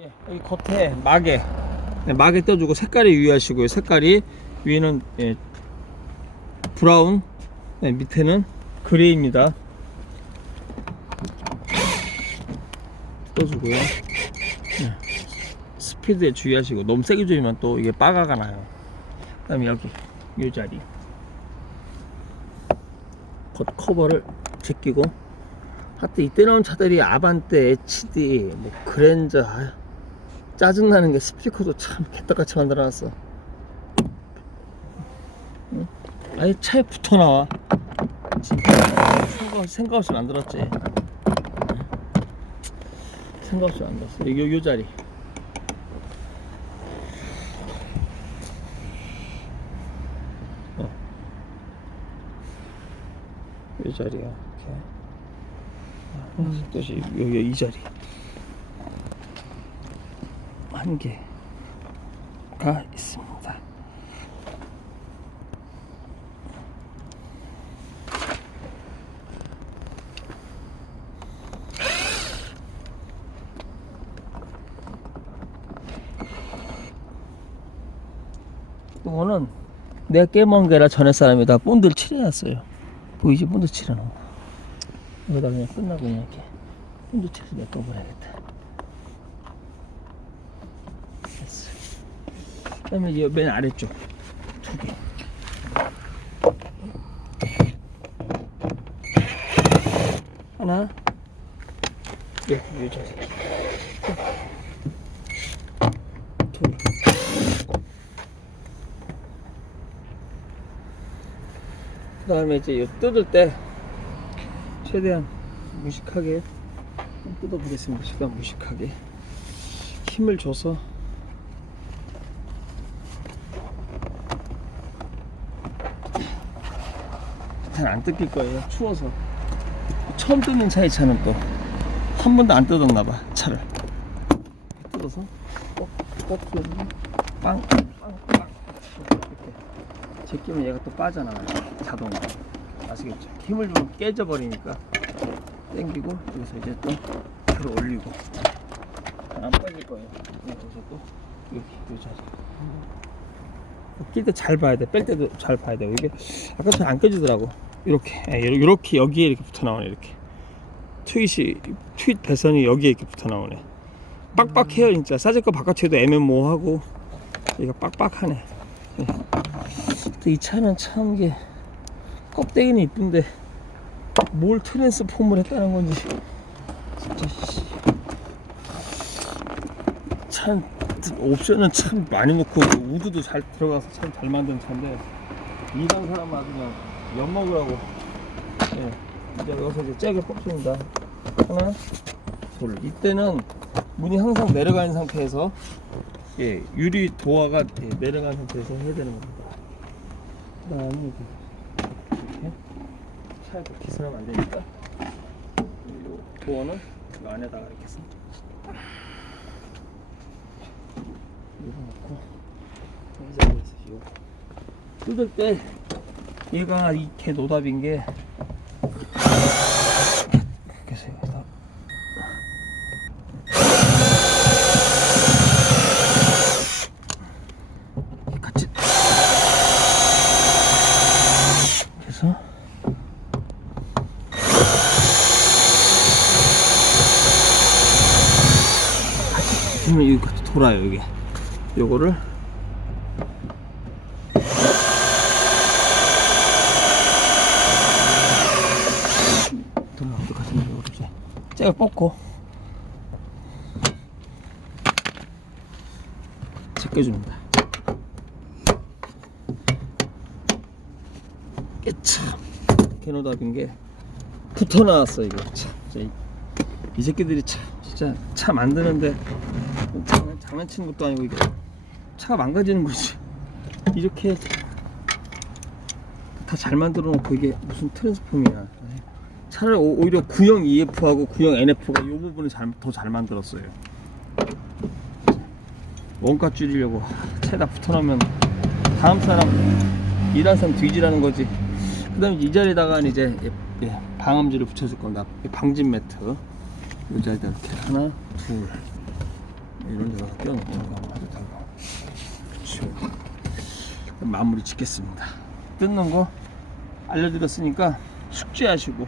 예, 여기 겉에 마개 네, 마개 떼주고 색깔이 유의하시고요. 색깔이 위에는 예, 브라운 네, 밑에는 그레이입니다. 떼주고요. 네, 스피드에 주의하시고 너무 세게 조이면 또 이게 빠가가 나요. 그 다음에 여기 이 자리. 겉 커버를 제끼고 하여튼 이때 나온 차들이 아반떼, HD, 뭐 그랜저 짜증나는 게 스피커도 참 개떡같이 만들어놨어. 응? 아예 차에 붙어 나와. 진짜 생각, 생각 없이 만들었지. 응? 생각 없이 만들었어. 요, 요, 요 자리. 어. 요 자리야. 이렇게. 뜻이 여기 이 자리 한 개가 있습니다. 이거는 내가 깨먹은 게 아니라 전에 사람이 다 본드를 칠해놨어요. 보이지? 본드 칠해놓은 거. 여기다 그냥 끝나고 그냥 이렇게 본드 칠해서 메꿔버려야겠다. 됐어. 그 다음에 이 맨 아래쪽 두 개. 하나. 예, 요 자리. 둘. 그 다음에 이제 요 뜯을 때 최대한 무식하게 좀 뜯어 보겠습니다. 최대한 무식하게 힘을 줘서 잘안 뜯길 거예요. 추워서. 처음 뜯는 차의 차는 또 한 번도 안 뜯었나 봐 차를. 뜯어서 꼭꼭 빵빵 빵 이렇게 제끼면 얘가 또 빠져나와요 자동으로. 아시겠죠? 힘을 주면 깨져버리니까 당기고 여기서 이제 또 들어 올리고. 안 빠질 거예요. 여기서 또 여기 이 자리 낄때 잘 봐야 돼. 뺄 때도 잘 봐야 돼요. 이게 아까 잘안 깨지더라고 이렇게 예, 이렇게 여기에 이렇게 붙어 나오네 이렇게. 트윗이 트윗 배선이 여기에 이렇게 붙어 나오네. 빡빡해요 진짜. 싸질 거 바깥에도 애매모호하고. 얘가 빡빡하네. 예. 이 차는 참 이게 껍데기는 이쁜데 뭘 트랜스폼을 했다는 건지. 진짜 씨. 참 옵션은 참 많이 넣고 우드도 잘 들어가서 참 잘 만든 차인데. 이방 사람 아주 그냥 엿 먹으라고. 예. 이제 여기서 이제 잭을 뽑습니다. 하나 둘. 이때는 문이 항상 내려가는 상태에서 예, 유리 도화가 예, 내려간 상태에서 해야 되는 겁니다. 그 다음에 이렇게 차에 기스하면 안 되니까 이 도어는 이 안에다가 이렇게 씁니다 이거 넣고 이거 뜯을 때 얘가 이렇게 노답인 게 그러면 이거 돌아요 이게. 요거를 돌아오도 같은 요거를 이제 잭을 뽑고. 제껴줍니다. 이게 참 개노답인 게 붙어 나왔어 이거 참 이, 이 새끼들이 참 진짜 차 만드는데 장난, 장난치는 것도 아니고 이게 차가 망가지는 거지. 이렇게 다 잘 만들어 놓고 이게 무슨 트랜스폼이야 차라리 오- 오히려 구형 EF하고 구형 NF가 이 부분을 더 잘 만들었어요. 원가 줄이려고 차에다 붙여놓으면 다음 사람 일한 사람 뒤지라는 거지. 그 다음에 이 자리에다가 이제 예, 예, 방음지를 붙여줄 겁니다. 이 방진 매트. 이 자리에다 이렇게 하나 둘. 이런 데다가 그럼 마무리 짓겠습니다. 뜯는 거 알려드렸으니까 숙지하시고